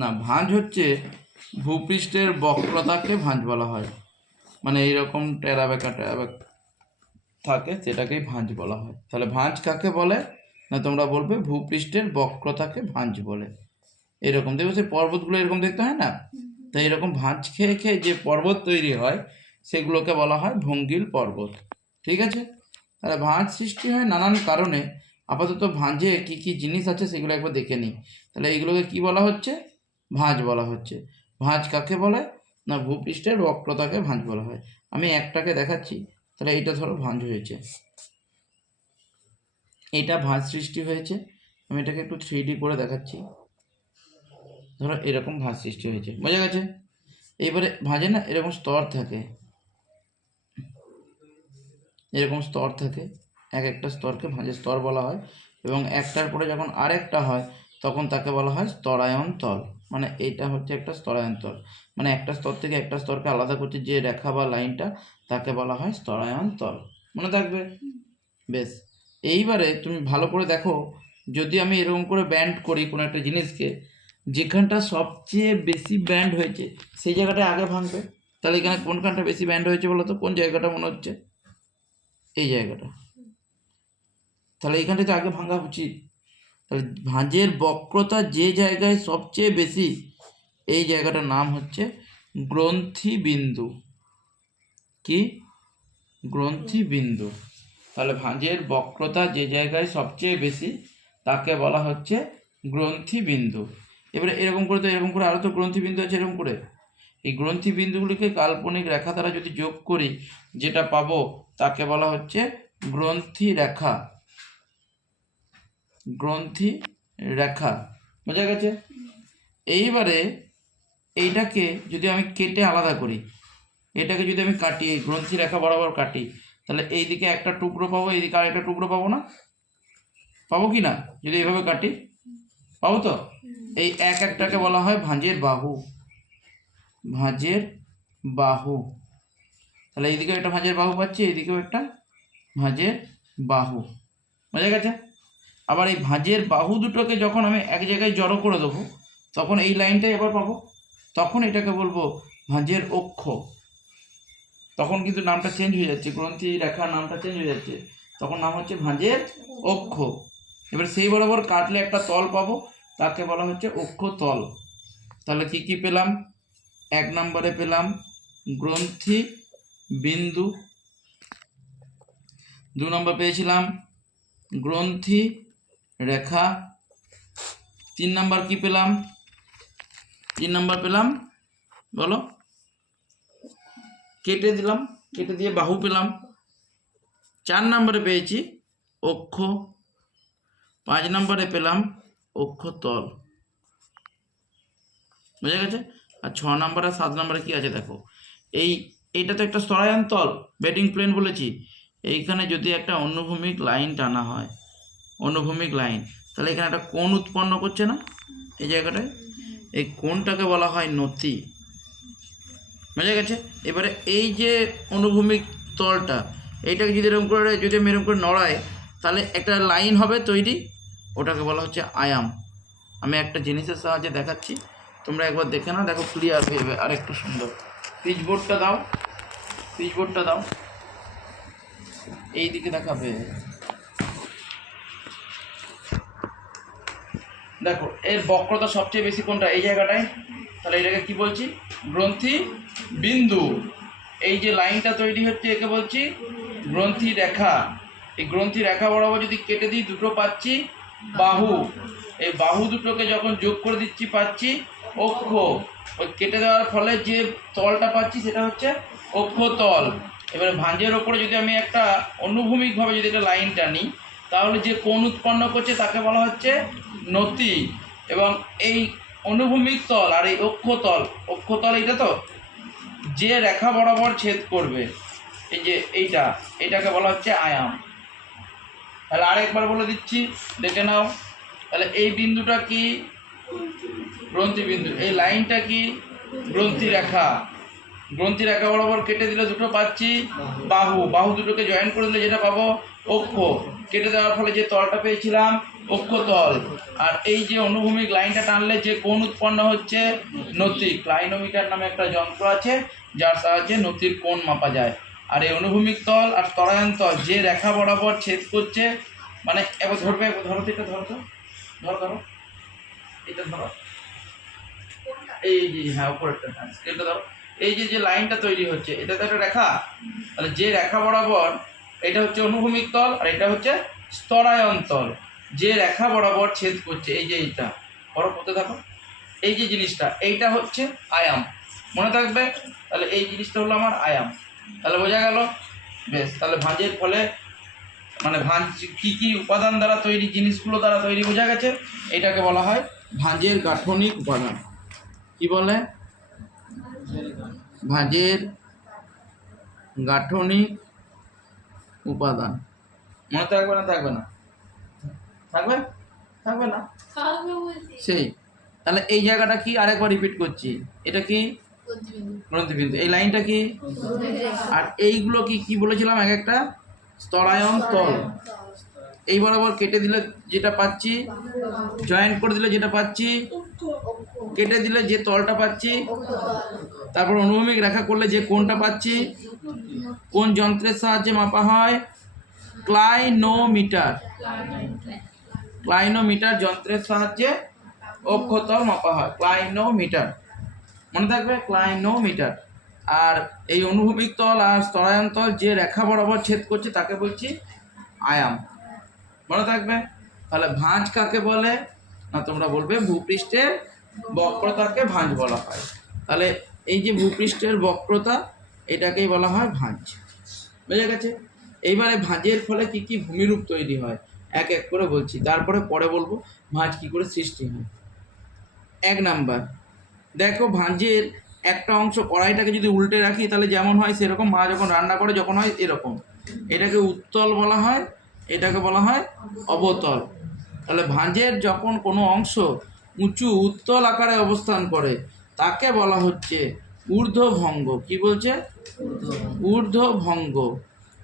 না, ভাঁজ হচ্ছে ভূপৃষ্ঠের বক্রতাকে ভাঁজ বলা হয়। মানে এইরকম টেরা বেঁকা থাকে, সেটাকেই ভাঁজ বলা হয়। তাহলে ভাঁজ কাকে বলে? না, তোমরা বলবে ভূপৃষ্ঠের বক্রতাকে ভাঁজ বলে। এরকম দেখবে সেই পর্বতগুলো এরকম দেখতে হয় না, তাই এরকম ভাঁজ খেয়ে খেয়ে যে পর্বত তৈরি হয় সেগুলোকে বলা হয় ভঙ্গিল পর্বত। ঠিক আছে? তাহলে ভাঁজ সৃষ্টি হয় নানান কারণে। আপাতত ভাঁজে কি কি জিনিস আছে সেগুলো একবার দেখে নিই। তাহলে এইগুলোকে কি বলা হচ্ছে? ভাঁজ বলা হচ্ছে। ভাঁজ কাকে বলে? না, ভূপৃষ্ঠের বক্রতাকে ভাঁজ বলা হয়। আমি একটাকে দেখাচ্ছি। তাহলে এইটা ধরো ভাঁজ হয়েছে, এটা ভাঁজ সৃষ্টি হয়েছে। আমি এটাকে একটু 3D করে দেখাচ্ছি। ধরো এরকম ভাঁজ সৃষ্টি হয়েছে, বোঝা গেছে? এইবারে ভাঁজে না এরকম স্তর থাকে, এরকম স্তর থাকে, এক একটা স্তরকে ভাঁজের স্তর বলা হয়। এবং একটার পরে যখন আরেকটা হয় তখন তাকে বলা হয় স্তরায়ন তল। মানে এইটা হচ্ছে একটা স্তরায়ন তল, মানে একটা স্তর থেকে একটা স্তরকে আলাদা করছে যে রেখা বা লাইনটা, তাকে বলা হয় স্তরায়ন তল। মনে থাকবে? বেশ, এইবারে তুমি ভালো করে দেখো, যদি আমি এরকম করে ব্যান্ড করি কোনো একটা জিনিসকে, যেখানটা সবচেয়ে বেশি ব্যান্ড হয়েছে সেই জায়গাটা আগে ভাঙবে। তাহলে এখানে কোনখানটা বেশি ব্যান্ড হয়েছে বলো তো? কোন জায়গাটা মনে হচ্ছে? এই জায়গাটা। তাহলে এইখানটা তো আগে ভাঙা উচিত। তাহলে ভাঁজের বক্রতা যে জায়গায় সবচেয়ে বেশি, এই জায়গাটার নাম হচ্ছে গ্রন্থি বিন্দু। কি? গ্রন্থি বিন্দু। তাহলে ভাঁজের বক্রতা যে জায়গায় সবচেয়ে বেশি তাকে বলা হচ্ছে গ্রন্থি বিন্দু। এবারে এরকম করে, তো এরকম করে আরও তো গ্রন্থি বিন্দু আছে এরকম করে। এই গ্রন্থি বিন্দুগুলিকে কাল্পনিক রেখা দ্বারা যদি যোগ করি, যেটা পাবো তাকে বলা হচ্ছে গ্রন্থি রেখা। গ্রন্থি রেখা, বোঝা গেছে? এইবারে এইটাকে যদি আমি কেটে আলাদা করি, এটাকে যদি আমি কাটি, এই গ্রন্থি রেখা বরাবর কাটি, তাহলে এই দিকে একটা টুকরো পাবো, এইদিকে আর একটা টুকরো পাবো না? পাবো কি না? যদি এইভাবে কাটি পাবো তো? এই এক একটাকে বলা হয় ভাঁজের বাহু। ভাঁজের বাহু। তাহলে এইদিকে একটা ভাঁজের বাহু পাচ্ছি, এইদিকেও একটা ভাঁজের বাহু, বোঝা গেছে? আবার এই ভাঁজের বাহু দুটোকে যখন আমি এক জায়গায় জড়ো করে দেবো, তখন এই লাইনটাই আবার পাবো। তখন এটাকে বলবো ভাঁজের অক্ষ। তখন কিন্তু নামটা চেঞ্জ হয়ে যাচ্ছে, গ্রন্থি রেখার নামটা চেঞ্জ হয়ে যাচ্ছে, তখন নাম হচ্ছে ভাঁজের অক্ষ। এবার সেই বরাবর কাটলে একটা তল পাবো, তাকে বলা হচ্ছে অক্ষ তল। তাহলে কি কি পেলাম? 1 নম্বরে পেলাম গ্রন্থি বিন্দু, 2 নম্বর পেয়েছিলাম গ্রন্থি রেখা, 3 নম্বর কি পেলাম? 3 নম্বর পেলাম, বলো? কেটে দিলাম, কেটে দিয়ে বাহু পেলাম। 4 নম্বরে পেয়েছি অক্ষ, 5 নম্বরে পেলাম অক্ষ তল, বুঝা গেছে? আর 6 নম্বর আর 7 নম্বরে কি আছে দেখো। এইটা তো একটা স্তরায়ন তল, বেডিং প্লেন বলেছি। এইখানে যদি একটা অনুভূমিক লাইন টানা হয়, অনুভূমিক লাইন, তাহলে এখানে একটা কোণ উৎপন্ন করছে না এই জায়গাটায়? এই কোণটাকে বলা হয় নতি, বুঝা গেছে? এবারে এই যে অনুভূমিক তলটা, এইটাকে যদি এরকম করে, যদি আমি এরকম করে নড়াই, তাহলে একটা লাইন হবে তৈরি, ওটাকে বলা হচ্ছে আয়াম। আমি একটা জিনিসের সাহায্যে দেখাচ্ছি, তোমরা একবার দেখে নাও, দেখো ক্লিয়ার হয়ে যাবে। আর একটু সুন্দর পিচবোর্ডটা দাও, পিচবোর্ডটা দাও, এই দিকে দেখাবে। দেখো এর বক্রতা সবচেয়ে বেশি কোনটা? এই জায়গাটায়। তাহলে এটাকে কি বলছি? গ্রন্থি বিন্দু। এই যে লাইনটা তৈরি হচ্ছে একে বলছি গ্রন্থি রেখা। এই গ্রন্থি রেখা বরাবর যদি কেটে দিই, দুটো পাচ্ছি বাহু। এই বাহু দুটোকে যখন যোগ করে দিচ্ছি পাচ্ছি অক্ষ। ওই কেটে দেওয়ার ফলে যে তলটা পাচ্ছি সেটা হচ্ছে অক্ষতল। এবারে ভাঁজের ওপরে যদি আমি একটা অনুভূমিকভাবে যদি একটা লাইন টানি, তাহলে যে কোণ উৎপন্ন করছে তাকে বলা হচ্ছে নতি। এবং এই অনুভূমিক তল আর এই অক্ষতল, অক্ষতল এইটা তো যে রেখা বরাবর ছেদ করবে, এই যে এইটাকে বলা হচ্ছে আয়াম। তাহলে আরেকবার বলে দিচ্ছি, দেখে নাও। তাহলে এই বিন্দুটা কি? গ্রন্থি বিন্দু। এই লাইনটা কি? গ্রন্থি রেখা। গ্রন্থি রেখা বরাবর কেটে দিলে দুটো পাচ্ছি বাহু। বাহু দুটোকে জয়েন করে দিলে যেটা পাবো অক্ষ। কেটে দেওয়ার ফলে যে তলটা পেয়েছিলাম অক্ষতল। আর এই যে অনুভূমিক লাইনটা টানলে যে কোণ উৎপন্ন হচ্ছে, নতি। ক্লাইনোমিটার নামে একটা যন্ত্র আছে যার সাহায্যে নতির কোণ মাপা যায়। আর এই অনুভূমিক তল আর ত্বরায়ন তল যে রেখা বরাবর ছেদ করছে, মানে একবার ধরবে, একবার ধরো তো, এটা ধরো তো, ধরো ধরো, এটা ধরো, এই যে হ্যাঁ উপরেরটা, হ্যাঁ এটা ধরো, এই যে যে লাইনটা তৈরি হচ্ছে এটা তো একটা রেখা, তাহলে যে রেখা বরাবর, এটা হচ্ছে অনুভূমিক তল আর এটা হচ্ছে স্তরায়ন তল, যে রেখা বরাবর ছেদ করছে, এই যে এইটা বড় করতে থাকো, এই যে জিনিসটা এইটা হচ্ছে আয়াম, মনে থাকবে। তাহলে এই জিনিসটা হলো আমার আয়াম, তাহলে বোঝা গেল। বেশ, তাহলে ভাঁজের ফলে মানে ভাঁজ কী কী উপাদান দ্বারা তৈরি, জিনিসগুলো দ্বারা তৈরি বোঝা গেছে। এটাকে বলা হয় ভাঁজের গাঠনিক উপাদান। কি বলে? ভাঁজের গাঠনিক উপাদান। মনে থাকবে না? থাকবে না? থাকবে? থাকবে না? সেই, তাহলে এই জায়গাটা কি আরেকবার রিপিট করছি, এটা কি গ্রন্থিবিন্দু, এই লাইনটা কি, আর এইগুলো কি কি বলেছিলাম, এক একটা স্তরায়ন তল। এই বরাবর কেটে দিলে যেটা পাচ্ছি, জয়েন্ট করে দিলে যেটা পাচ্ছি, কেটে দিলে যে তলটা পাচ্ছি, তারপর অনুভূমিক রেখা করলে যে কোণটা পাচ্ছি, কোন যন্ত্রের সাহায্যে মাপা হয়? ক্লাইনোমিটার। ক্লাইনোমিটার যন্ত্রের সাহায্যে অক্ষতল মাপা হয়, ক্লাইনোমিটার। মনে থাকবে, ক্লাইনোমিটার। আর এই অনুভূমিক তল আর স্তরায়ন তল যে রেখা বরাবর ছেদ করছে তাকে বলছি আয়াম। মনে থাকবে। তাহলে ভাঁজ কাকে বলে? না তোমরা বলবে ভূপৃষ্ঠের বক্রতাকে ভাঁজ বলা হয়। তাহলে এই যে ভূপৃষ্ঠের বক্রতা, এটাকেই বলা হয় ভাঁজ। বুঝে গেছে? এইবারে ভাঁজের ফলে কি কি ভূমিরূপ তৈরি হয় এক এক করে বলছি, তারপরে পরে বলবো ভাঁজ কি করে সৃষ্টি হয়। 1 নাম্বার, দেখো ভাঁজের একটা অংশ, কড়াইটাকে যদি উল্টে রাখি তাহলে যেমন হয় সেরকম, মা যখন রান্না করে যখন হয় এরকম, এটাকে উত্তল বলা হয়, এটাকে বলা হয় অবতল। তাহলে ভাঁজের যখন কোনো অংশ উঁচু উত্তল আকারে অবস্থান করে তাকে বলা হচ্ছে ঊর্ধ্বভঙ্গ। কি বলছে? ঊর্ধ্বভঙ্গ।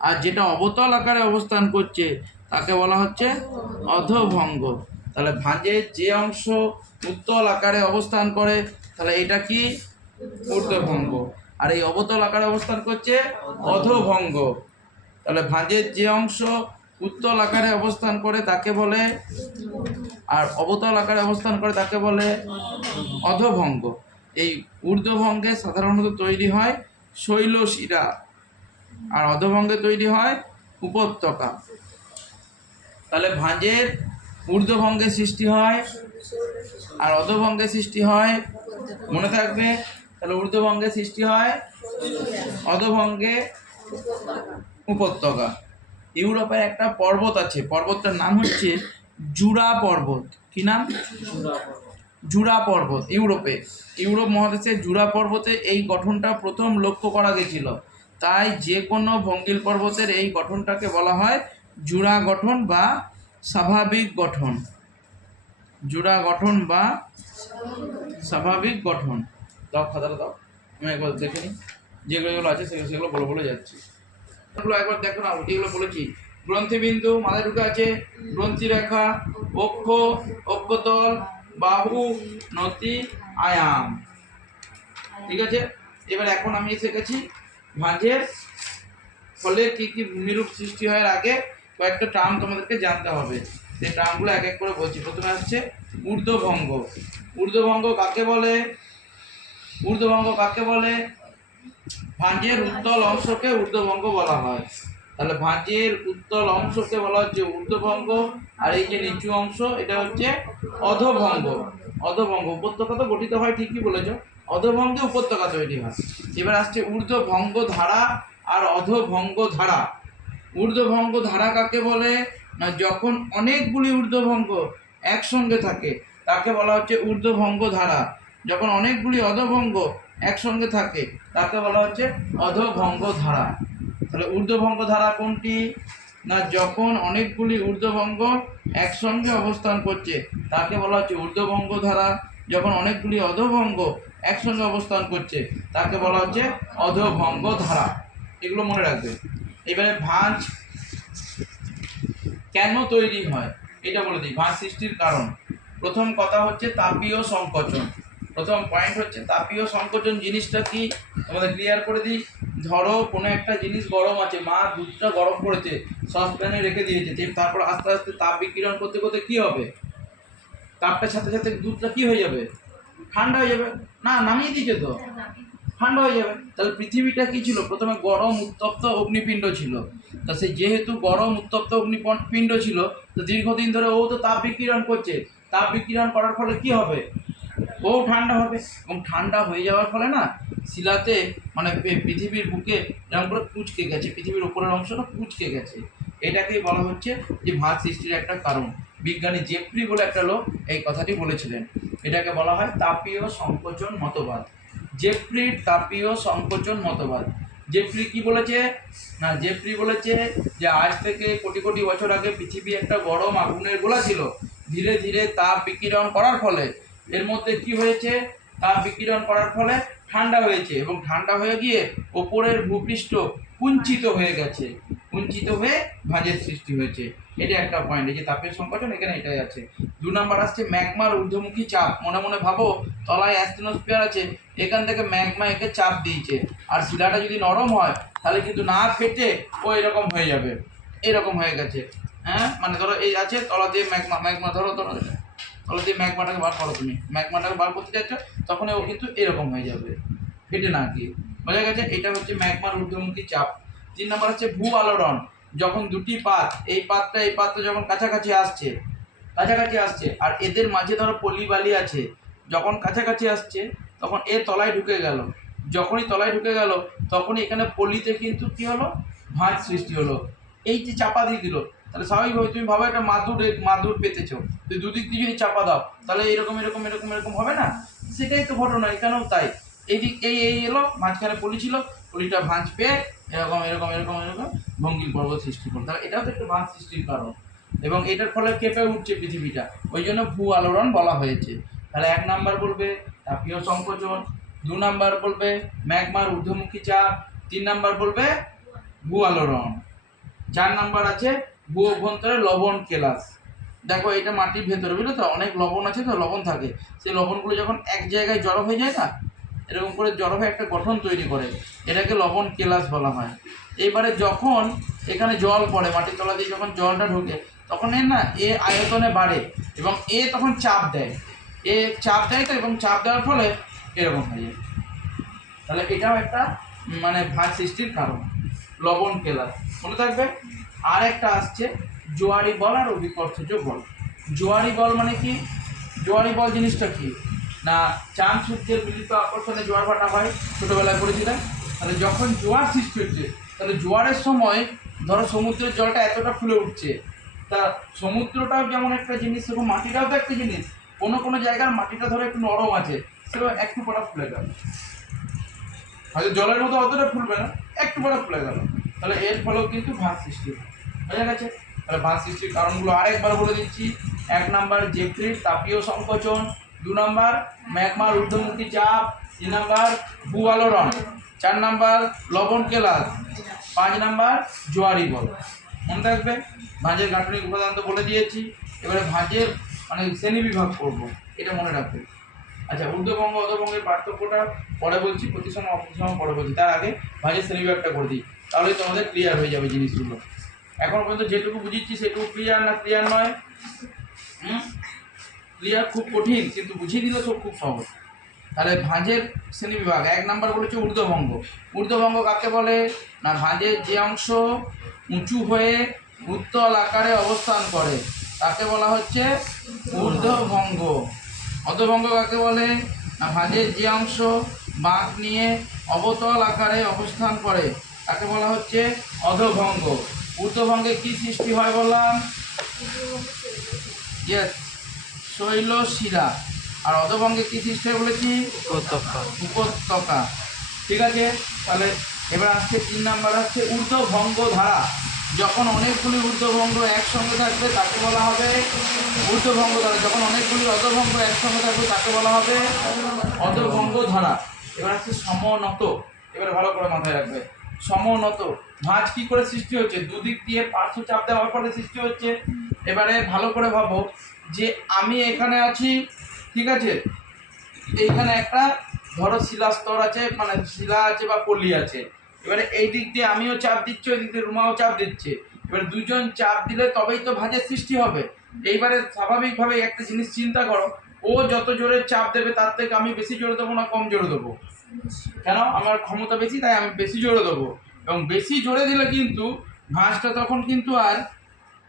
আর যেটা অবতল আকারে অবস্থান করছে তাকে বলা হচ্ছে অধোভঙ্গ। তাহলে ভাঁজের যে অংশ উত্তল আকারে অবস্থান করে তাহলে এটা কি? ঊর্ধ্বভঙ্গ। আর এই অবতল আকারে অবস্থান করছে অধোভঙ্গ। তাহলে ভাঁজের যে অংশ উত্তল আকারে অবস্থান করে তাকে বলে, আর অবতল আকারে অবস্থান করে তাকে বলে অধোভঙ্গ। এই ঊর্ধ্বভঙ্গে সাধারণত তৈরি হয় শৈলশিরা, আর অধোভঙ্গে তৈরি হয় উপত্যকা। তাহলে ভাঁজের ঊর্ধ্বভঙ্গে সৃষ্টি হয় আর অধোভঙ্গে সৃষ্টি হয়, মনে থাকবে। তাহলে ঊর্ধ্বভঙ্গে সৃষ্টি হয়, অধোভঙ্গে উপত্যকা। ইউরোপে একটা পর্বত আছে, পর্বতটার নাম হচ্ছে জুরা পর্বত। কি নাম? জুরা পর্বত। ইউরোপ মহাদেশে জুরা পর্বতে এই গঠনটা প্রথম লক্ষ্য করা গেছিল। তাই যে কোনো ভঙ্গিল পর্বতের এই গঠনটাকে বলা হয় জুরা গঠন বা স্বাভাবিক গঠন। জুরা গঠন বা স্বাভাবিক গঠন। দাও খাতাটা দাও, আমি একবার দেখে নিই যেগুলো আছে সেগুলো বলে যাচ্ছি। এগুলো একবার দেখো না, যেগুলো বলেছি, গ্রন্থিবিন্দু মাথায় ঢুকে আছে, গ্রন্থিরেখা, অক্ষ, অক্ষতল, বাহু, নতি, আয়াম। ঠিক আছে। এবার এখন আমি এসে গেছি ভাঁজের ফলে কি কি ভূমিরূপ সৃষ্টি হয়। আগে কয়েকটা টার্ম তোমাদেরকে জানতে হবে, সেই টার্মগুলো এক এক করে বলছি। প্রথমে আসছে ঊর্ধ্বভঙ্গ। ঊর্ধ্বভঙ্গ কাকে বলে? ঊর্ধ্বভঙ্গ কাকে বলে? ভাঁজের উত্তল অংশকে ঊর্ধ্বভঙ্গ বলা হয়। তাহলে ভাঁজের উত্তল অংশকে বলা হচ্ছে ঊর্ধ্বভঙ্গ, আর এই যে নিচু অংশ এটা হচ্ছে অধোভঙ্গ। অধোভঙ্গ। উপত্যকা তো গঠিত হয়, ঠিকই বলেছ, অধোভঙ্গে উপত্যকা তৈরি হয়। এবার আসছে ঊর্ধ্বভঙ্গ ধারা আর অধোভঙ্গ ধারা। ঊর্ধ্বভঙ্গ ধারা কাকে বলে? না যখন অনেকগুলি ঊর্ধ্বভঙ্গ একসঙ্গে থাকে তাকে বলা হচ্ছে ঊর্ধ্বভঙ্গ ধারা। যখন অনেকগুলি অধোভঙ্গ একসঙ্গে থাকে তাকে বলা হচ্ছে অধোভঙ্গ ধারা। তাহলে ঊর্ধ্বভঙ্গ ধারা কোনটি? না যখন অনেকগুলি ঊর্ধ্বভঙ্গ একসঙ্গে অবস্থান করছে তাকে বলা হচ্ছে ঊর্ধ্বভঙ্গ ধারা। যখন অনেকগুলি অধোভঙ্গ একসঙ্গে অবস্থান করছে তাকে বলা হচ্ছে অধোভঙ্গ ধারা। এগুলো মনে রাখবে। এবারে ভাঁজ কেন তৈরি হয় এটা বলে দিই ভাঁজ সৃষ্টির কারণ। প্রথম কথা হচ্ছে তাপীয় সংকোচন। প্রথম পয়েন্ট হচ্ছে তাপীয় সংকোচন জিনিসটা কি তোমাদের ক্লিয়ার করে দিই। ধরো কোনো একটা জিনিস গরম আছে, মা দুধটা গরম করেছে, সসপ্যানে রেখে দিয়েছে, তারপর আস্তে আস্তে তাপ বিকিরণ করতে করতে কি হবে, তাপটার সাথে সাথে দুধটা কি হয়ে যাবে, ঠান্ডা হয়ে যাবে। না, নামিয়ে দিয়েছে তো, ঠান্ডা হয়ে যাবে। তাহলে পৃথিবীটা কি ছিল, প্রথমে গরম উত্তপ্ত অগ্নিপিণ্ড ছিল। তা সেই যেহেতু গরম উত্তপ্ত অগ্নিপিণ্ড ছিল, তো দীর্ঘদিন ধরে ও তো তাপ বিকিরণ করছে। তাপ বিকিরণ করার ফলে কি হবে, ও ঠান্ডা হবে, এবং ঠান্ডা হয়ে যাওয়ার ফলে না শিলাতে মানে পৃথিবীর বুকে এরকম করে কুঁচকে গেছে, পৃথিবীর উপরের অংশটা কুঁচকে গেছে। এটাকেই বলা হচ্ছে যে ভাঁজ সৃষ্টির একটা কারণ। বিজ্ঞানী জেফ্রি বলে একটা লোক এই কথাটি বলেছিলেন। এটাকে বলা হয় তাপীয় সংকোচন মতবাদ। জেফ্রির তাপীয় সংকোচন মতবাদ। জেফ্রি কি বলেছে না, জেফ্রি বলেছে যে আজ থেকে কোটি কোটি বছর আগে পৃথিবী একটা গরম আগুনের গোলা ছিল। ধীরে ধীরে তাপ বিকিরণ করার ফলে এর মধ্যে কি হয়েছে, তাপ বিকিরণ করার ফলে ঠান্ডা হয়েছে, এবং ঠান্ডা হয়ে গিয়ে ওপরের ভূপৃষ্ঠ কুঞ্চিত হয়ে গেছে, কুঞ্চিত হয়ে ভাঁজের সৃষ্টি হয়েছে। এটা একটা পয়েন্ট, এই যে তাপের সংকোচন এখানে এটাই আছে। 2 নম্বর আসছে ম্যাগমার ঊর্ধ্বমুখী চাপ। মনে মনে ভাবো তলায় অ্যাস্টেনোস্ফিয়ার আছে, এখান থেকে ম্যাগমা একে চাপ দিয়েছে, আর শিলাটা যদি নরম হয় তাহলে কিন্তু না ফেটে ও এরকম হয়ে যাবে, এরকম হয়ে গেছে। হ্যাঁ, মানে ধরো এই আছে তলা দিয়ে ম্যাগমা, ম্যাগমা ধরো ধরো তলা দিয়ে ম্যাগমাটাকে বার করো, তুমি ম্যাগমাটাকে বার করতে চাচ্ছ, তখন ও কিন্তু এরকম হয়ে যাবে, ফেটে না কি, বোঝা গেছে। এটা হচ্ছে ম্যাগমার ঊর্ধ্বমুখী চাপ। 3 নম্বর হচ্ছে ভূ আলোড়ন। যখন দুটি পাত, এই পাতটা যখন কাছাকাছি আসছে, আর এদের মাঝে ধরো পলি বালি আছে, যখন কাছাকাছি আসছে তখন এ তলায় ঢুকে গেল, যখনই তলায় ঢুকে গেল তখনই এখানে পলিতে কিন্তু কি হলো, ভাঁজ সৃষ্টি হলো। এই যে চাপা দিয়ে দিল, তাহলে স্বাভাবিকভাবে তুমি ভাবো একটা মাদুর পেতেছো, তুই দুদিক দিয়ে যদি চাপা দাও তাহলে এরকম এরকম এরকম এরকম হবে না, সেটাই তো ঘটনা এখানেও তাই। এইদিক এই এলো, মাঝখানে পলি ছিল, পলিটা ভাঁজ পেয়ে এরকম এরকম এরকম এরকম ভঙ্গিল পর্বত সৃষ্টি করলো। তাহলে এটাও তো একটা ভাঁজ সৃষ্টির কারণ, এবং এটার ফলে কেঁপে উঠছে পৃথিবীটা, ওই জন্য ভূ আলোড়ন বলা হয়েছে। তাহলে 1 নাম্বার বলবে তাপীয় সংকোচন, 2 নাম্বার বলবে ম্যাগমার ঊর্ধ্বমুখী চাপ, 3 নাম্বার বলবে ভূ আলোড়ন, 4 নাম্বার আছে ভূ অভ্যন্তরে লবণ কেলাস। দেখো এটা মাটির ভেতরে, বুঝলে তো, অনেক লবণ আছে, তো লবণ থাকে, সেই লবণগুলো যখন এক জায়গায় জড়ো হয়ে যায় না, এরকম করে জড়ো হয়ে একটা গঠন তৈরি করে, এটাকে লবণ কেলাস বলা হয়। এইবারে যখন এখানে জল পড়ে, মাটির তলা দিয়ে যখন জলটা ঢোকে, তখন এর না এ আয়তনে বাড়ে, এবং এ তখন চাপ দেয়, তো, এবং চাপ দেওয়ার ফলে এরকম হয়ে যায়। তাহলে এটাও একটা মানে ভাঁজ সৃষ্টির কারণ, লবণ কেলাস মনে থাকবে। আর একটা আসছে জোয়ারি বল আর অভিকর্ষজ বল। জোয়ারি বল মানে কি, জোয়ারি বল জিনিসটা কি না, চাঁদ সূর্যের মিলিত আকর্ষণে জোয়ার ভাটা হয়, ছোটোবেলায় পড়েছিলাম। তাহলে যখন জোয়ার সৃষ্টি হচ্ছে, তাহলে জোয়ারের সময় ধরো সমুদ্রের জলটা এতটা ফুলে উঠছে, তা সমুদ্রটাও যেমন একটা জিনিস, সেরকম মাটিটাও তো একটা জিনিস। কোনো কোনো জায়গার মাটিটা ধরো একটু নরম আছে, সেটা একটু পড়া ফুলে গেল, হয়তো জলের মতো অতটা ফুলবে না, একটু পড়া ফুলে গেল, তাহলে এর ফলেও কিন্তু ভাঁজ সৃষ্টি হয়, বোঝা গেছে। তাহলে ভাঁজ সৃষ্টির কারণগুলো আরেকবার বলে দিচ্ছি। 1 নাম্বার জেফ্রির তাপীয় সংকোচন, 2 নাম্বার ম্যাগমার ঊর্ধ্বমুখী চাপ, 3 নাম্বার ভূ আলোড়ন, 4 নাম্বার লবণ কেলাস, 5 নাম্বার জোয়ারি বল। মনে থাকবে, ভাঁজের গাঠনিক উপাদান তো বলে দিয়েছি, এবারে ভাঁজের মানে শ্রেণী বিভাগ করবো, এটা মনে রাখবে। আচ্ছা, ঊর্ধ্ববঙ্গ অধবঙ্গের পার্থক্যটা পরে বলছি, প্রতিসম অপ্রতিসম পরে বলছি, তার আগে ভাঁজের শ্রেণীবিভাগটা করে দিই, তাহলে তোমাদের ক্লিয়ার হয়ে যাবে জিনিসগুলো। এখন পর্যন্ত যেটুকু বুঝিয়েছি সেটুকু ক্লিয়ার না ক্লিয়ার নয়? ক্লিয়ার, খুব কঠিন, কিন্তু বুঝিয়ে দিলে সব খুব সহজ। তাহলে ভাঁজের শ্রেণীবিভাগ, 1 নাম্বার বলেছে ঊর্ধ্ববঙ্গ। ঊর্ধ্ববঙ্গ কাকে বলে না, ভাঁজের যে অংশ উঁচু হয়ে উত্তল আকারে অবস্থান করে তাকে বলা হচ্ছে ঊর্ধ্বভঙ্গ। অধভঙ্গ কাকে বলে না, ভাঁজের যে অংশ বাঁক নিয়ে অবতল আকারে অবস্থান করে তাকে বলা হচ্ছে অধভঙ্গ। ঊর্ধ্বভঙ্গে কি সৃষ্টি হয় বললাম, ইয়েস, শৈলশিলা। আর অধভঙ্গে কি সৃষ্টি হয় বলেছি, উপত্যকা। ঠিক আছে, তাহলে এবার আসছে 3 নাম্বার হচ্ছে ঊর্ধ্বভঙ্গ ধারা। যখন অনেকগুলি ঊর্ধ্বভঙ্গ একসঙ্গে থাকবে তাকে বলা হবে ঊর্ধ্বভঙ্গ ধারা, যখন অনেকগুলি অধভঙ্গ একসঙ্গে থাকবে তাকে বলা হবে অধভঙ্গ ধারা। এবার আসছে সমনত, এবারে ভালো করে মাথায় রাখবে। সমনত ভাঁজ কি করে সৃষ্টি হচ্ছে, দুদিক দিয়ে পার্শ্ব চাপ দেওয়ার ফলে সৃষ্টি হচ্ছে। এবারে ভালো করে ভাবো যে আমি এখানে আছি, ঠিক আছে, এইখানে একটা ধরো শিলা স্তর আছে, মানে শিলা আছে বা পল্লী আছে। এবারে এই দিক দিয়ে আমিও চাপ দিচ্ছি, ওই দিক দিয়ে রুমাও চাপ দিচ্ছে। এবারে দুজন চাপ দিলে তবেই তো ভাঁজের সৃষ্টি হবে। এইবারে স্বাভাবিকভাবে একটা জিনিস চিন্তা করো, ও যত জোরে চাপ দেবে তার থেকে আমি বেশি জোরে দেবো না কম জোরে দেবো? কেন, আমার ক্ষমতা বেশি তাই আমি বেশি জোরে দেবো। এবং বেশি জোরে দিলে কিন্তু ভাঁজটা তখন কিন্তু আর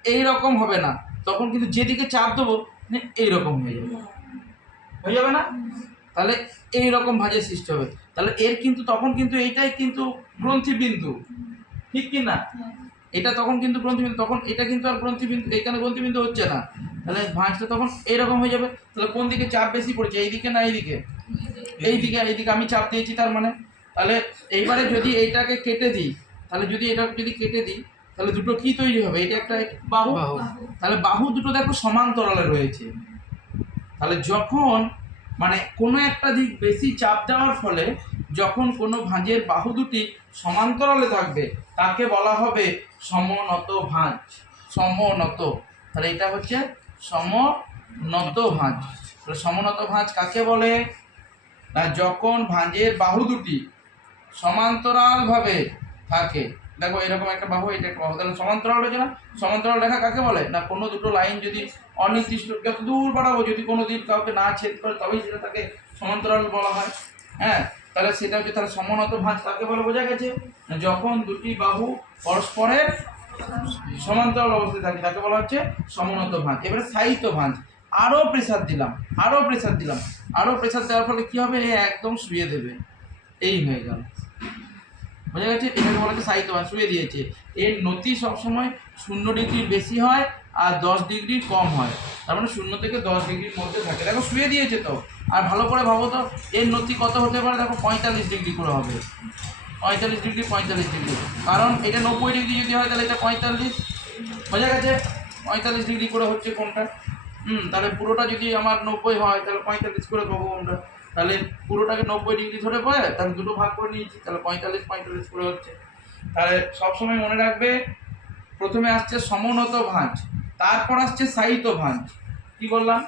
এই রকম হবে না, তখন কিন্তু যেদিকে চাপ দেবো এইরকম হয়ে যাবে, হয়ে যাবে না? তাহলে এই রকম ভাঁজের সৃষ্টি হবে। তাহলে এর কিন্তু তখন কিন্তু এইটাই কিন্তু গ্রন্থিবিন্দু, ঠিক কি না? এটা তখন কিন্তু গ্রন্থিবিন্দু, তখন এটা কিন্তু আর গ্রন্থিবিন্দু, এখানে গ্রন্থিবিন্দু হচ্ছে না। তাহলে ভাঁজটা তখন এইরকম হয়ে যাবে। তাহলে কোন দিকে চাপ বেশি পড়ছে, এইদিকে না এইদিকে? এইদিকে আমি চাপ দিয়েছি তার মানে। তাহলে এইবারে যদি এইটাকে কেটে দিই, তাহলে যদি এটা যদি কেটে দিই তাহলে দুটো কি তৈরি হবে, এটা একটা বাহু। তাহলে বাহু দুটো দেখো সমান্তরালে রয়েছে। তাহলে যখন মানে কোনো একটা দিক বেশি চাপ দেওয়ার ফলে যখন কোনো ভাঁজের বাহু দুটি সমান্তরালে থাকবে তাকে বলা হবে সমনত ভাঁজ। সমনত, তাহলে এটা হচ্ছে সমনত ভাঁজ। তাহলে সমনত ভাঁজ কাকে বলে না, যখন ভাঁজের বাহু দুটি সমান্তরালভাবে থাকে। দেখো এরকম একটা বাহু, এটা একটা বাহু, তাহলে সমান্তরাল রয়েছে না? সমান্তরাল রেখা কাকে বলে না, কোনো দুটো লাইন যদি অনির্দিষ্ট যত দূর বাড়াবো যদি কোনো দিক কাউকে না ছেদ করে তবেই সেটা তাকে সমান্তরাল বলা হয়। হ্যাঁ, তাহলে সেটা হচ্ছে, তাহলে সমনত ভাঁজ কাকে বলে বোঝা গেছে? যখন দুটি বাহু পরস্পরের সমান্তরাল অবস্থায় থাকে তাকে বলা হচ্ছে সমনত ভাঁজ। এবারে সাহিত্য ভাঁজ, আরো প্রেসার দিলাম, আরো প্রেসার দিলাম, আরো প্রেসার দেওয়ার ফলে কি হবে, একদম শুয়ে দেবে, এই হয়ে গেল, বোঝা গেছে? এটাকে বলা হচ্ছে সাহিত্য ভাঁজ, শুয়ে দিয়েছে। এর নতি সবসময় 0 ডিগ্রির বেশি হয় আর 10 ডিগ্রির কম হয়, তার মানে 0 থেকে 10 ডিগ্রির মধ্যে থাকে। দেখো শুয়ে দিয়েছে তো। আর ভালো করে ভাবো তো, এর নতি কত হতে পারে, দেখো 45 ডিগ্রি করে হবে, 45 ডিগ্রি 45 ডিগ্রি, কারণ এটা 90 ডিগ্রি যদি হয় তাহলে এটা 45, বোঝা গেছে? 45 ডিগ্রি করে হচ্ছে কোনটা। তাহলে পুরোটা যদি আমার 90 হয় তাহলে 45 করে পাবো আমরা। তাহলে পুরোটাকে 90 ডিগ্রি ধরে পড়ে তাহলে দুটো ভাগ করে নিয়েছি, তাহলে 45 45 করে হচ্ছে। তাহলে সবসময় মনে রাখবে, প্রথমে আসছে সমনত ভাঁজ, তারপর আসছে সাহিত্য ভাঁজ। কি বললাম?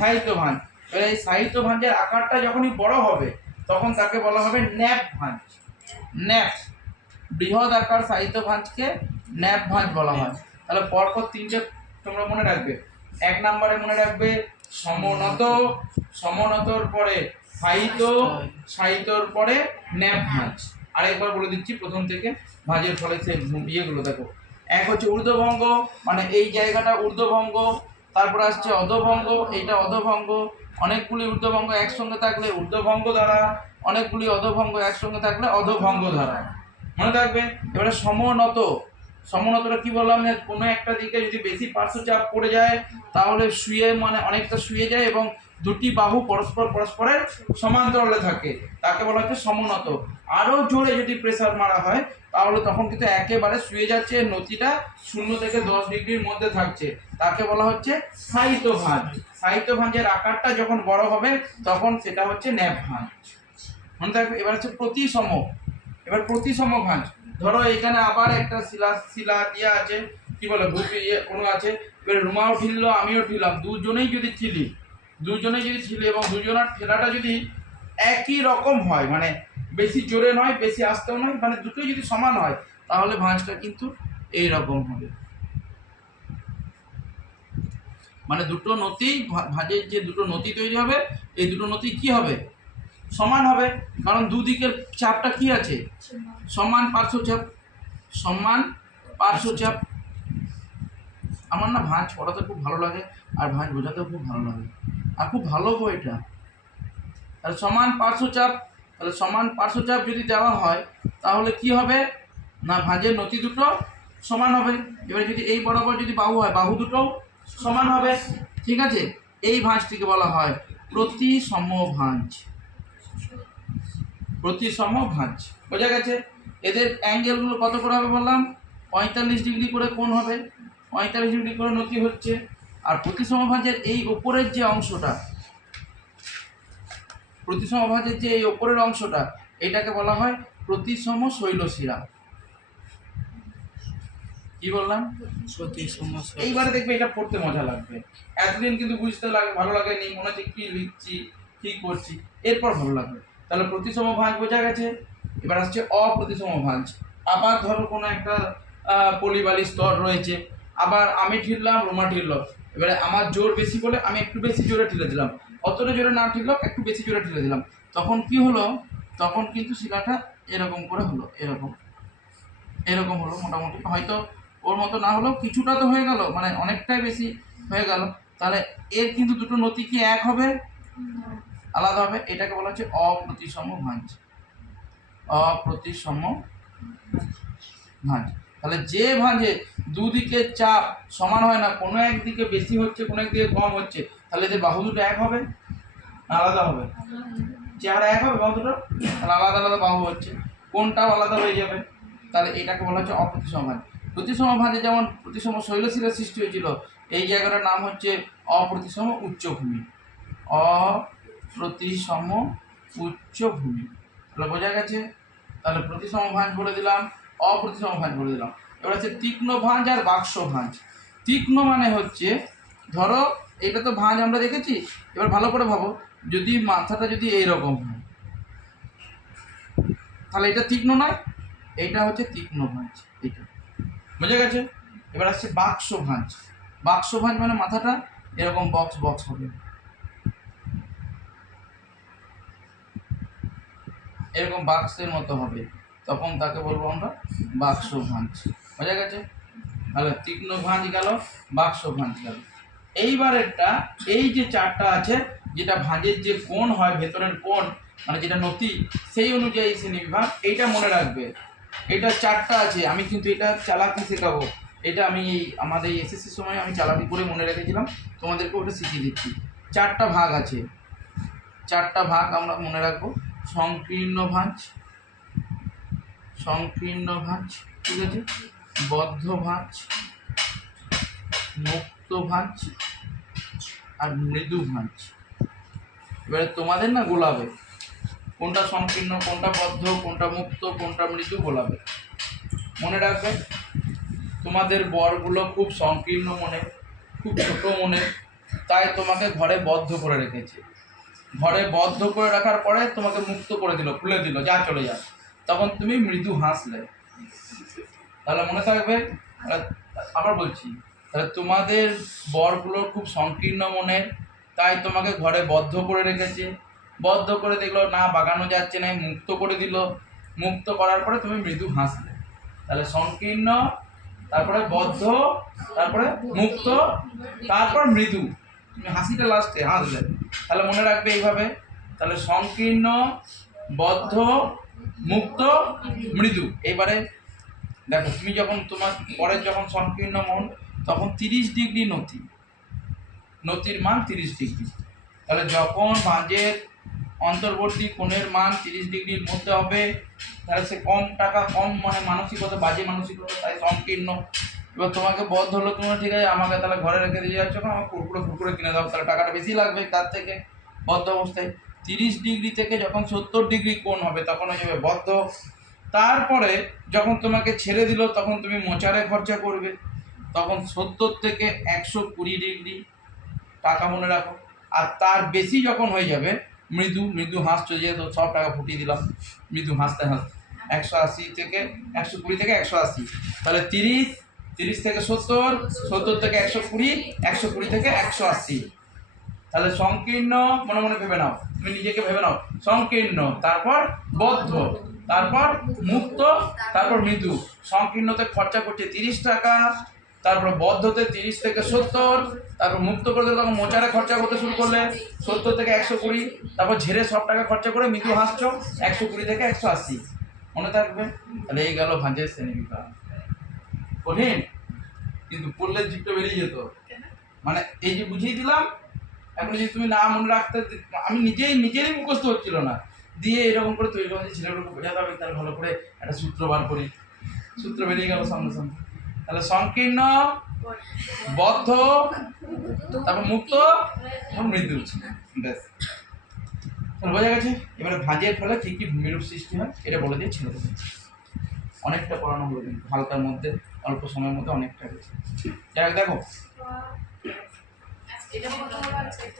সাহিত্য ভাঁজ। এবার এই সাহিত্য ভাঁজের আকারটা যখনই বড় হবে তখন তাকে বলা হবে ন্যাপ ভাঁজ। ন্যাপ, বৃহৎ আকার সাহিত্য ভাঁজকে ন্যাপ ভাঁজ বলা হয়। তাহলে পরপর তিনটে তোমরা মনে রাখবে। 1 নম্বরে মনে রাখবে সমনত, সমনতর পরে সাহিত্য, সাহিত্যর পরে ন্যাপ ভাঁজ। আরেকবার বলে দিচ্ছি প্রথম থেকে, ভাঁজের ফলে সে ইয়েগুলো দেখো। এক হচ্ছে ঊর্ধ্বভঙ্গ, মানে এই জায়গাটা ঊর্ধ্বভঙ্গ, তারপর আসছে অধভঙ্গ, এইটা অধভঙ্গ। অনেকগুলি ঊর্ধ্বভঙ্গ একসঙ্গে থাকলে ঊর্ধ্বভঙ্গ দ্বারা, অনেকগুলি অধভঙ্গ একসঙ্গে থাকলে অধভঙ্গ দ্বারা, মনে থাকবে। এবারে সমনত, সমনতটা কি বললাম, কোনো একটা দিকে যদি বেশি পার্শ্ব চাপ পড়ে যায় তাহলে শুয়ে, মানে অনেকটা শুয়ে যায় এবং দুটি বাহু পরস্পরের সমান্তরালে থাকে, তাকে বলা হচ্ছে সমনত। আরো জোরে যদি প্রেসার মারা হয় তাহলে তখন কিন্তু একেবারে শুয়ে যাচ্ছে, নতিটা 0 থেকে 10 ডিগ্রির মধ্যে থাকছে, তাকে বলা হচ্ছে সাহিত্য ভাঁজ। সাহিত্য ভাঁজের আকারটা যখন বড় হবে তখন সেটা হচ্ছে ন্যাপ ভাঁজ, মনে থাকবে। এবার হচ্ছে প্রতিসম। এবার প্রতিসম ভাঁজ, ধরো এখানে আবার একটা শিলা ইয়ে আছে, কি বলে ভূমি কোনো আছে। এবার রুমাও ঠিললো আমিও ঠিলাম, দুজনেই যদি ঠিলি, এবং দুজনের ঠেলাটা যদি একই রকম হয়, মানে বেশি জোরে নয় বেশি আস্তেও নয়, মানে দুটোই যদি সমান হয় তাহলে ভাঁজটা কিন্তু এই রকম হবে। মানে দুটো নতি, ভাঁজের যে দুটো নতি তৈরি হবে এই দুটো নতি কি হবে, সমান হবে, কারণ দুদিকের চাপটা কি আছে, সমান পার্শ্ব চাপ, সমান পার্শ্ব চাপ। আমার না ভাঁজ পড়াতে খুব ভালো লাগে আর ভাঁজ বোঝাতেও খুব ভালো লাগে, আর খুব ভালো বইটা। তাহলে সমান পার্শ্ব চাপ, তাহলে সমান পার্শ্ব চাপ যদি দেওয়া হয় তাহলে কি হবে না, ভাঁজের নতি দুটো সমান হবে। এবার যদি এই বরাবর যদি বাহু হয় বাহু দুটো সমান হবে, ঠিক আছে। এই ভাঁজটিকে বলা হয় প্রতিসম ভাঁজ। প্রতিসম ভাঁজ, বোঝা গেছে? এদের অ্যাঙ্গেলগুলো কত করে হবে বললাম, 45 ডিগ্রি করে কোণ হবে, 45 ডিগ্রি করে নতি হচ্ছে। আর প্রতিসম ভাঁজের এই ওপরের যে অংশটা, প্রতিসম ভাঁজের যে এই ওপরের অংশটা, এটাকে বলা হয় প্রতিসম শৈলশিরা। কি বললাম? প্রতিসম এইবারে দেখবে এটা পড়তে মজা লাগবে, এতদিন কিন্তু বুঝতে ভালো লাগেনি, মনে হচ্ছে কি লিখছি কি করছি, এরপর ভালো লাগবে। তাহলে প্রতিসম ভাঁজ বোঝা গেছে। এবার আসছে অপ্রতিসম ভাঁজ। আবার ধরো কোনো একটা পলিবালি স্তর রয়েছে, আবার আমি ঠিললাম, রোমা ঠিলল, এবারে আমার জোর বেশি বলে আমি একটু বেশি জোরে ঠেলে দিলাম, অতটা জোরে না ঠিললাম, একটু বেশি জোরে ঠেলে দিলাম, তখন কি হলো, তখন কিন্তু শিলাটা এরকম করে হলো, এরকম এরকম হলো মোটামুটি, হয়তো ওর মতো না হলেও কিছুটা তো হয়ে গেল, মানে অনেকটাই বেশি হয়ে গেল। তাহলে এর কিন্তু দুটো নতি কি এক হবে? আলাদা হবে। এটাকে বলা হচ্ছে অপ্রতিসম ভাঁজ। অপ্রতিসম ভাঁজ। তাহলে যে ভাঁজে দুদিকে চাপ সমান হয় না, কোনো একদিকে বেশি হচ্ছে কোনো একদিকে কম হচ্ছে, তাহলে যে বাহু দুটো এক হবে না আলাদা হবে? চেহারা এক হবে বাহু দুটো, তাহলে আলাদা আলাদা বাহু হচ্ছে, কোনটাও আলাদা হয়ে যাবে। তাহলে এটাকে বলা হচ্ছে অপ্রতিসম ভাঁজ। প্রতিসম ভাঁজে যেমন প্রতিসম শৈলশিরার সৃষ্টি হয়েছিল, এই জায়গাটার নাম হচ্ছে অপ্রতিসম উচ্চভূমি। অপ্রতিসম উচ্চভূমি। তাহলে বোঝা গেছে? তাহলে প্রতিসম ভাঁজ বলে দিলাম, অপ্রতিসম ভাঁজ বলে দিলাম। এবার হচ্ছে তীক্ষ্ণ ভাঁজ আর বাক্স ভাঁজ। তীক্ষ্ণ মানে হচ্ছে, ধরো এটা তো ভাঁজ আমরা দেখেছি, এবার ভালো করে ভাবো, যদি মাথাটা যদি এইরকম হয় তাহলে এটা তীক্ষ্ণ নয়, এইটা হচ্ছে তীক্ষ্ণ ভাঁজ। এটা বুঝে গেছে? এবার আসছে বাক্স ভাঁজ। বাক্স ভাঁজ মানে মাথাটা এরকম বক্স বক্স হবে, এরকম বাক্সের মতো হবে, তখন তাকে বলবো আমরা বাক্স ভাঁজ। বোঝা গেছে? তাহলে তীক্ষ্ণ ভাঁজ গেল, বাক্স ভাঁজ গেল। এইবারেরটা, এই যে চারটা আছে, যেটা ভাঁজের যে কোণ হয়, ভেতরের কোণ মানে যেটা নতি, সেই অনুযায়ী শ্রেণীবিভাগ, এইটা মনে রাখবে। এটা চারটা আছে, আমি কিন্তু এটা চালাকি শেখাবো, এটা আমি আমাদের এসএসসির সময় আমি চালাকি করে মনে রেখেছিলাম, তোমাদেরকে ওটা শিখিয়ে দিচ্ছি। চারটা ভাগ আছে, চারটা ভাগ আমরা মনে রাখবো। সংকীর্ণ ভাঁজ, সংকীর্ণ ভাঁজ, ঠিক আছে, বদ্ধ ভাঁজ, মুক্ত ভাঁজ আর মৃদু ভাঁজ। এবারে তোমাদের না গোলাবে কোনটা সংকীর্ণ, কোনটা বদ্ধ, কোনটা মুক্ত, কোনটা মৃদু, গোলাবে। মনে রাখবে, তোমাদের বরগুলো খুব সংকীর্ণ মনে, খুব ছোট মনে, তাই তোমাকে ঘরে বদ্ধ করে রেখেছে। ঘরে বদ্ধ করে রাখার পরে তোমাকে মুক্ত করে দিল, খুলে দিল, যা চলে যা, তখন তুমি মৃদু হাসলে। তাহলে মনে থাকবে। আবার বলছি, তাহলে তোমাদের বরগুলো খুব সংকীর্ণ মনের, তাই তোমাকে ঘরে বদ্ধ করে রেখেছে, বদ্ধ করে দেখলো না বাগানো যাচ্ছে না, মুক্ত করে দিল, মুক্ত করার পরে তুমি মৃদু হাসলে। তাহলে সংকীর্ণ, তারপরে বদ্ধ, তারপরে মুক্ত, তারপর মৃদু, তুমি হাসিটা লাস্টে হাসলে। তাহলে মনে রাখবে এইভাবে। তাহলে সংকীর্ণ, বদ্ধ, মুক্ত, মৃদু। এবারে দেখো, তুমি যখন তোমার পরের যখন সংকীর্ণ মন, তখন 30 ডিগ্রি নতি, নতির মান 30 ডিগ্রি। তাহলে যখন ভাঁজের অন্তর্বর্তী কোণের মান 30 ডিগ্রির মধ্যে হবে, তাহলে সে কম টাকা, কম মানে মানসিকতা, বাজে মানসিকতা, তাই সংকীর্ণ। এবার তোমাকে বদ্ধ হলো, তোমার ঠিক আছে আমাকে তাহলে ঘরে রেখে দিয়ে যাচ্ছ, আমার কুরকুরে কিনে দাও, তাহলে টাকাটা বেশি লাগবে তার থেকে। বদ্ধ অবস্থায় 30 ডিগ্রি থেকে যখন 70 ডিগ্রি কোণ হবে, তখন হয়ে যাবে বদ্ধ। তারপরে যখন তোমাকে ছেড়ে দিল, তখন তুমি মোচারে খরচা করবে, তখন 70 থেকে 120 ডিগ্রি, টাকা মনে রাখো। আর তার বেশি যখন হয়ে যাবে মৃদু, মৃদু হাসছো, যেহেতু সব টাকা ফুটিয়ে দিলাম, মৃদু হাসতে হাসতে 180 থেকে 120 থেকে 180, তাহলে 30 থেকে 70, 70 থেকে 120, 120 থেকে 180। তাহলে সংকীর্ণ, মনে মনে ভেবে নাও, তুমি নিজেকে ভেবে নাও, সংকীর্ণ, তারপর বদ্ধ, তারপর মুক্ত, তারপর মৃদু। সংকীর্ণতে খরচা করছে 30 টাকা, তারপর বদ্ধতে 30 থেকে 70, তারপর মুক্ত করে দিলে তখন মোচারে খরচা করতে শুরু করলে 70 থেকে 120, তারপর ঝেড়ে সব টাকা খরচা করে মৃদু হাসছো 120 থেকে 180। মনে থাকবে? তাহলে এই গেল ভাঁজের শ্রেণীবিভাগ। কঠিন কিন্তু পড়লে জিপটা বেরিয়ে যেত, মানে এই যে বুঝিয়ে দিলাম, এখন যদি তুমি না মনে রাখতে, আমি নিজেরই মুখস্থ হচ্ছিল না, দিয়ে এরকম করে তৈরি করছি, ছেলেগুলোকে বোঝাতে হবে, তাহলে ভালো করে একটা সূত্র বার করি, সূত্র বেরিয়ে গেল সঙ্গে সঙ্গে। তাহলে সংকীর্ণ, বদ্ধ, তারপর মুক্ত এবং মৃদু, ব্যাস। তাহলে বোঝা গেছে। এবারে ভাঁজের ফলে কি কি ভূমিরূপ সৃষ্টি হয় এটা বলে দিয়ে ছেড়ে দেবো। অনেকটা পড়ানো হলো কিন্তু হালকার মধ্যে অল্প সময়ের মধ্যে অনেকটা গেছে। যাই হোক দেখো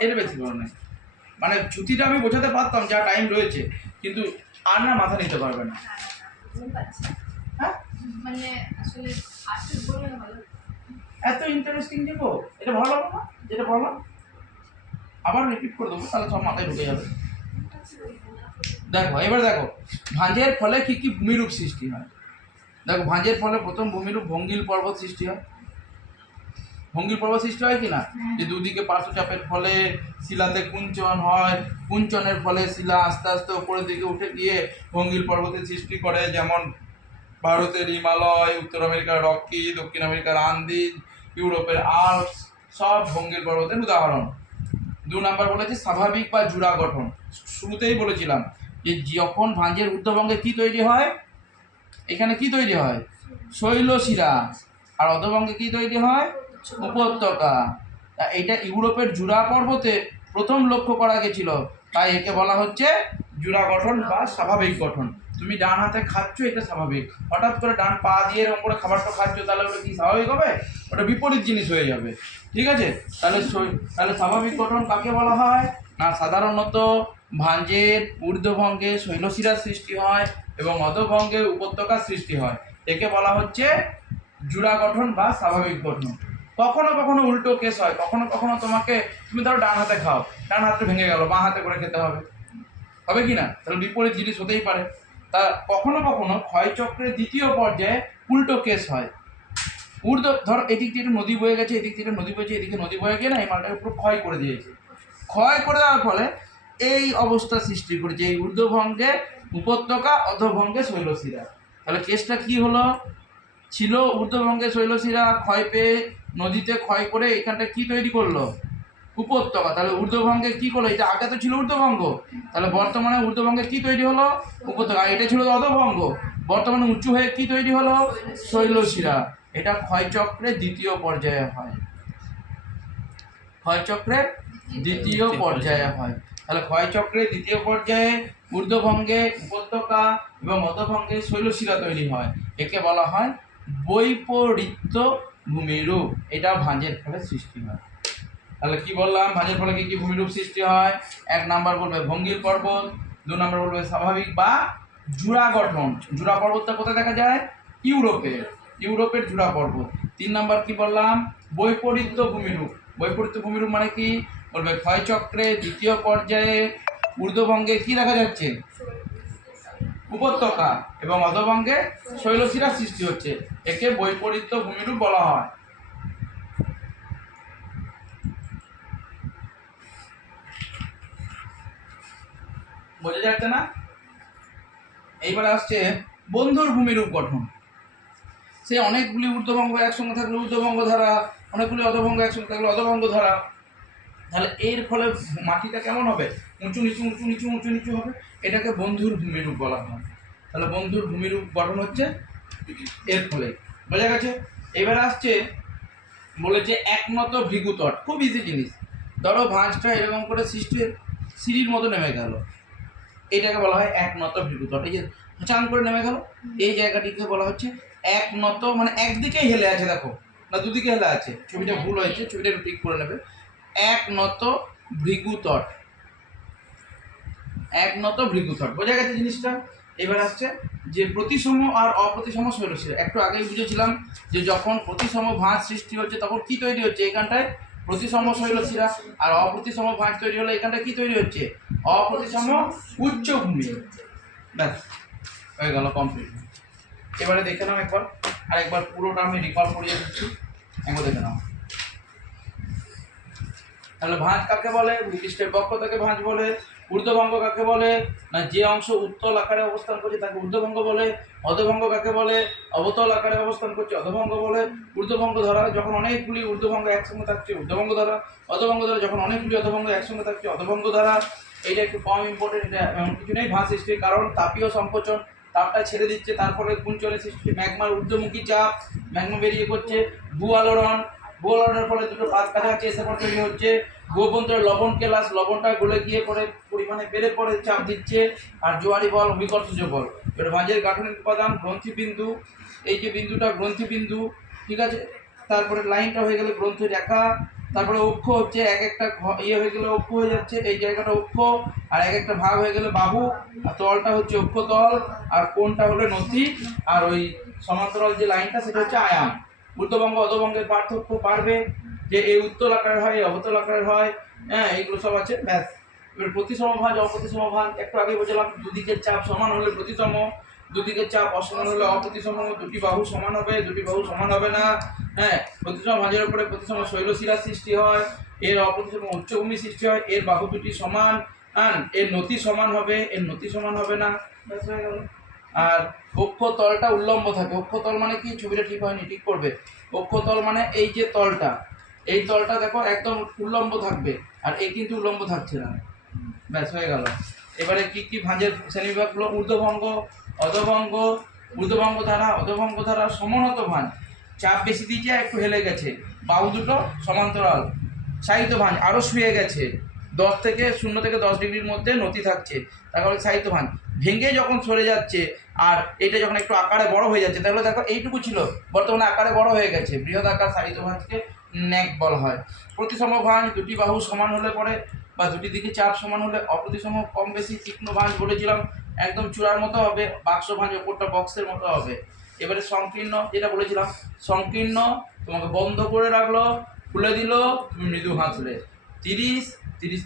এটা বেশি বড় নয়, মানে ছুটিটা আমি বোঝাতে পারতাম যা টাইম রয়েছে, কিন্তু আর না মাথা নিতে পারবে না। হ্যাঁ মানে আসলে এত ইন্টারেস্টিং দেখো, এটা ভালো লাগবে না যেটা বললাম, আবার রিপিট করে দেবো তাহলে সব মাথায় ঢুকে যাবে। দেখো এবার দেখো ভাঁজের ফলে কি কি ভূমিরূপ সৃষ্টি হয়। দেখো ভাঁজের ফলে প্রথম ভূমিরূপ ভঙ্গিল পর্বত সৃষ্টি হয়। ভঙ্গিল পর্বত সৃষ্টি হয় কিনা, যে দুদিকে পার্শ্বচাপের ফলে শিলাতে কুঞ্চন হয়, কুঞ্চনের ফলে শিলা আস্তে আস্তে উপরের দিকে উঠে গিয়ে ভঙ্গিল পর্বতের সৃষ্টি করে, যেমন ভারতের হিমালয়, উত্তর আমেরিকার রকি, দক্ষিণ আমেরিকার আন্দিজ, ইউরোপের আল্পস সব ভঙ্গিল পর্বতের উদাহরণ। 2 নাম্বার বলেছে স্বাভাবিক বা জুড়া গঠন। শুরুতেই বলেছিলাম যে যখন ভাঁজের ঊর্ধ্বভঙ্গে কি তৈরি হয়, এখানে কি তৈরি হয় শৈলশিরা, আর অধোভঙ্গে কি তৈরি হয় উপত্যকা। এটা ইউরোপের জুড়া পর্বতে প্রথম লক্ষ্য করা গেছিল, তাই একে বলা হচ্ছে জুড়া গঠন বা স্বাভাবিক গঠন। তুমি ডান হাতে খাচ্ছ এটা স্বাভাবিক, হঠাৎ করে ডান পা দিয়ে এরকম করে খাবারটা খাচ্ছ, তাহলে ওটা কি স্বাভাবিক হবে? ওটা বিপরীত জিনিস হয়ে যাবে, ঠিক আছে? তাহলে স্বাভাবিক গঠন কাকে বলা হয় না, সাধারণত ভাঁজের ঊর্ধ্বভঙ্গে শৈলশিরার সৃষ্টি হয় এবং অধোভঙ্গে উপত্যকার সৃষ্টি হয়, একে বলা হচ্ছে জুড়া গঠন বা স্বাভাবিক গঠন। কখনো কখনো উল্টো কেস হয়, কখনো কখনো তুমি ধরো ডান হাতে খাও, ডান হাতে ভেঙে গেল, বাঁ হাতে করে খেতে হবে, হবে কি না? তাহলে বিপরীত জিনিস হতেই পারে। তা কখনো কখনো ক্ষয়চক্রের দ্বিতীয় পর্যায়ে উল্টো কেস হয়। ধরো এদিক দিয়ে নদী বয়ে গেছে, এদিক থেকে নদী বয়েছে, এদিকে নদী বয়ে গিয়ে না এই মালটাকে পুরো ক্ষয় করে দিয়েছে। ক্ষয় করে দেওয়ার ফলে এই অবস্থা সৃষ্টি করেছে, এই ঊর্ধ্বভঙ্গে উপত্যকা, অধোভঙ্গে শৈলশিরা। তাহলে কেসটা কি হলো, ছিল ঊর্ধ্বভঙ্গে শৈলশিরা, ক্ষয় পেয়ে নদীতে ক্ষয় করে এখানটা কি তৈরি করলো উপত্যকা। তাহলে ঊর্ধ্বভঙ্গে কি করলো, এটা আগে তো ছিল ঊর্ধ্বভঙ্গ, তাহলে বর্তমানে ঊর্ধ্বভঙ্গে কি তৈরি হলো উপত্যকা, এটা ছিল অধোভঙ্গ, বর্তমানে উঁচু হয়ে কি তৈরি হলো শৈলশিরা। এটা ক্ষয়চক্রের দ্বিতীয় পর্যায়ে হয়, ক্ষয়চক্রের দ্বিতীয় পর্যায়ে হয়। তাহলে ক্ষয়চক্রের দ্বিতীয় পর্যায়ে ঊর্ধ্বভঙ্গে উপত্যকা এবং অধোভঙ্গে শৈলশিরা তৈরি হয়, একে বলা হয় বৈপরীত্য ভূমিরূপ। এটা ভাঁজের ফলে সৃষ্টি হয়। তাহলে কি বললাম, ভাঁজের ফলে কি কি ভূমিরূপ সৃষ্টি হয়? 1 নাম্বার বলবে ভঙ্গিল পর্বত, 2 নাম্বার বলবে স্বাভাবিক বা জুড়া গঠন। জুড়া পর্বতটা কোথায় দেখা যায়? ইউরোপের জুড়া পর্বত। 3 নাম্বার কি বললাম, বৈপরীত্য ভূমিরূপ। বৈপরীত্য ভূমিরূপ মানে কি বলবে, ক্ষয়চক্রে দ্বিতীয় পর্যায়ে ঊর্ধ্বভঙ্গে কি দেখা যাচ্ছে উপত্যকা এবং অধোভঙ্গে শৈলশিরা সৃষ্টি হচ্ছে, একে বৈপরীত্য ভূমিরূপ বলা হয়। বোঝা যাচ্ছে না? এইবারে আসছে বন্ধুর ভূমিরূপ গঠন। সে অনেকগুলি ঊর্ধ্বভঙ্গ একসঙ্গে থাকলে ঊর্ধ্বভঙ্গ ধারা, অনেকগুলি অধোভঙ্গ একসঙ্গে থাকলে অধোভঙ্গ ধারা। তাহলে এর ফলে মাটিটা কেমন হবে, উঁচু নিচু উঁচু নিচু উঁচু নিচু হবে, এটাকে বন্ধুর ভূমিরূপ বলা হয়। তাহলে বন্ধুর ভূমিরূপ গঠন হচ্ছে এর ফলে। বোঝা গেছে? এবার আসছে বলেছে একনত ভৃগুতট। খুব ইজি জিনিস। ধরো ভাঁজটা এরকম করে সিঁড়ির মতো নেমে গেল, এটাকে বলা হয় একনত ভৃগুতট। এই যে চান করে নেমে গেল, এই জায়গাটিকে বলা হচ্ছে একনত, মানে একদিকেই হেলে আছে, দেখো না দুদিকে হেলে আছে, ছবিটা ভুল হয়েছে, ছবিটা একটু ঠিক করে নেবে। একনত ভৃগুতট, একনত ভৃগুতট। বোঝা গেছে জিনিসটা? এবার আসছে যে প্রতিসম আর অপ্রতিসম শৈলশিরা। একটু আগেই বুঝেছিলাম যে যখন প্রতিসম ভাঁজ সৃষ্টি হচ্ছে তখন কি তৈরি হচ্ছে, এখানটায় প্রতিসম শৈলশিরা, আর অপ্রতিসম ভাঁজ তৈরি হলে এখানটায় কি তৈরি হচ্ছে অপ্রতিসম উচ্চভূমি। ব্যাস হয়ে গেল, কমপ্লিট। এবারে দেখে নাও একবার, আর একবার পুরোটা আমি রিকল করিয়ে দিচ্ছি, একবার দেখে নাও। তাহলে ভাঁজ কাকে বলে? ভূপৃষ্ঠের বক্ষতাকে ভাঁজ বলে। ঊর্ধ্বভঙ্গ কাকে বলে না, যে অংশ উত্তল আকারে অবস্থান করছে তাকে ঊর্ধ্বভঙ্গ বলে। অধোভঙ্গ কাকে বলে? অবতল আকারে অবস্থান করছে অধোভঙ্গ বলে। ঊর্ধ্বভঙ্গ ধরা যখন অনেকগুলি ঊর্ধ্বভঙ্গ একসঙ্গে থাকছে ঊর্ধ্বভঙ্গ ধরা। অধোভঙ্গ ধরা যখন অনেকগুলি অধোভঙ্গ একসঙ্গে থাকছে অধোভঙ্গ ধরা। এইটা একটু কম ইম্পর্টেন্ট, এটা এমন কিছু নেই। ভাঁজ সৃষ্টির কারণ তাপীয় সংকোচন, তাপটা ছেড়ে দিচ্ছে, তারপরে কুঞ্চনের সৃষ্টি, ম্যাগমার ঊর্ধ্বমুখী চাপ, ম্যাগমা বেরিয়ে করছে। ভূ আলোড়নের ফলে দুটো পাত কাছাকাছি এসে পর তৈরি হচ্ছে। ভূঅভ্যন্তরে লবণ কেলাস, লবণটা গলে গিয়ে পরে পরিমাণে বেড়ে পড়ে চাপ দিচ্ছে, আর জোয়ারি বল অভিকর্ষজ বল। এবার ভাঁজের গাঠনিক উপাদান গ্রন্থিবিন্দু, এই যে বিন্দুটা গ্রন্থিবিন্দু, ঠিক আছে। তারপরে লাইনটা হয়ে গেলে গ্রন্থি রেখা, তারপরে অক্ষ হচ্ছে এক একটা ইয়ে হয়ে গেলে অক্ষ হয়ে যাচ্ছে, এই জায়গাটা অক্ষ, আর এক একটা ভাগ হয়ে গেলে বাহু, আর তলটা হচ্ছে অক্ষতল, আর কোণটা হলো নথি, আর ওই সমান্তরাল যে লাইনটা সেটা হচ্ছে আয়াম। ঊর্ধ্ববঙ্গ অধোবঙ্গের পার্থক্য পারবে যে এই উত্তল আকারের হয়, এই অবতল আকারের হয়, হ্যাঁ এইগুলো সব আছে, ব্যাস। এবার প্রতিসম ভাঁজ অপ্রতিসম ভাঁজ একটু আগে বলছিলাম, দুদিকের চাপ সমান হলে প্রতিসম, দুদিকের চাপ অসমান হলে অপ্রতিসম, দুটি বাহু সমান হবে, দুটি বাহু সমান হবে না, হ্যাঁ। প্রতিসম ভাঁজের উপরে প্রতিসম শৈলশিরা সৃষ্টি হয়, এর অপ্রতিসম উচ্চভূমি সৃষ্টি হয়, এর বাহু দুটি সমান, হ্যাঁ, এর নতি সমান হবে, এর নতি সমান হবে না, ব্যাস হয়ে গেল। আর অক্ষতলটা উল্লম্ব থাকে, অক্ষতল মানে কি, ছবিটা ঠিক হয়নি, ঠিক করবে। অক্ষতল মানে এই যে তলটা, এই তলটা দেখো একদম উল্লম্ব থাকবে, আর এই কিন্তু উল্লম্ব থাকছে না, ব্যাস হয়ে গেল। এবারে কি কি ভাঁজের শ্রেণীবিভাগগুলো, ঊর্ধ্বভঙ্গ, অধোভঙ্গ, ঊর্ধ্বভঙ্গ ধারা, অধোভঙ্গ ধারা, সমনত ভাঁজ, চাপ বেশি দিয়েছে একটু হেলে গেছে, বাহু দুটো সমান্তরাল, সাহিত্য ভাঁজ আরও শুয়ে গেছে, 0 থেকে 10 ডিগ্রির মধ্যে নতি থাকছে, তাহলে সাহিত্য ভাঁজ। ভেঙে যখন সরে যাচ্ছে আর এটা যখন একটু আকারে বড় হয়ে যাচ্ছে, তাহলে দেখো এইটুকু ছিল, বর্তমানে আকারে বড় হয়ে গেছে, বৃহৎ আকার সাহিত্য ভাঁজকে ন্যাক বলা হয়। প্রতিসম ভাঁজ দুটি বাহু সমান হলে পরে বা দুটি দিকে চাপ সমান হলে, অপ্রতিসম কম বেশি তীক্ষ্ণ ভাঁজ বলেছিলাম একদম চূড়ার মতো হবে, বাক্স ভাঁজ ওপরটা বক্সের মতো হবে। এবারে সংকীর্ণ, যেটা বলেছিলাম সংকীর্ণ, তোমাকে বন্ধ করে রাখলো, খুলে দিল, তুমি মৃদু হাসলে। 30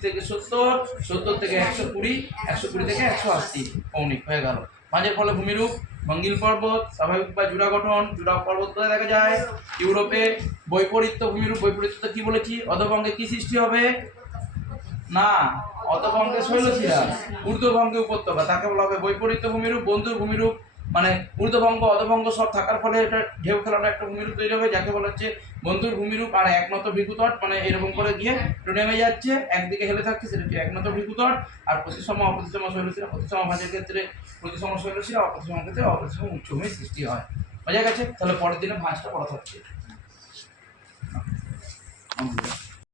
থেকে 70, 70 থেকে 120, 120 থেকে 180 কৌণিক হয়ে গেল। ভাঁজের ফলে ভূমিরূপ, ভঙ্গিল পর্বত, স্বাভাবিক বা জুড়া গঠন, জুড়া পর্বত কোথায় দেখা যায়, ইউরোপে। বৈপরীত্য ভূমিরূপ, বৈপরীত্যটা কি বলেছি, অধোভঙ্গে কি সৃষ্টি হবে না, অধোভঙ্গে শৈলশিরা, ঊর্ধ্বভঙ্গে উপত্যকা, তাকে বলা হবে বৈপরীত্য ভূমিরূপ। বন্ধুর ভূমিরূপ মানে ঊর্ধ্বভঙ্গ অধোভঙ্গ সব থাকার ফলে এটা ঢেউ খেলানো একটা ভূমিরূপ তৈরি হবে, যাকে বলা হচ্ছে বন্ধুর ভূমিরূপ। আর একনত ভৃগুতট মানে এরকম করে গিয়ে একটু নেমে যাচ্ছে, একদিকে হেলে থাকছে, সেটা হচ্ছে একনত ভৃগুতট। আর প্রতিসম অপ্রতিসম শৈলশিরা, প্রতিসম ভাঁজের ক্ষেত্রে প্রতিসম শৈলশিরা, অপ্রতিসম ক্ষেত্রে অপ্রতিসম উচ্চভূমি সৃষ্টি হয়। বোঝা গেছে? তাহলে পরের দিনে ভাঁজটা পড়া থাকছে।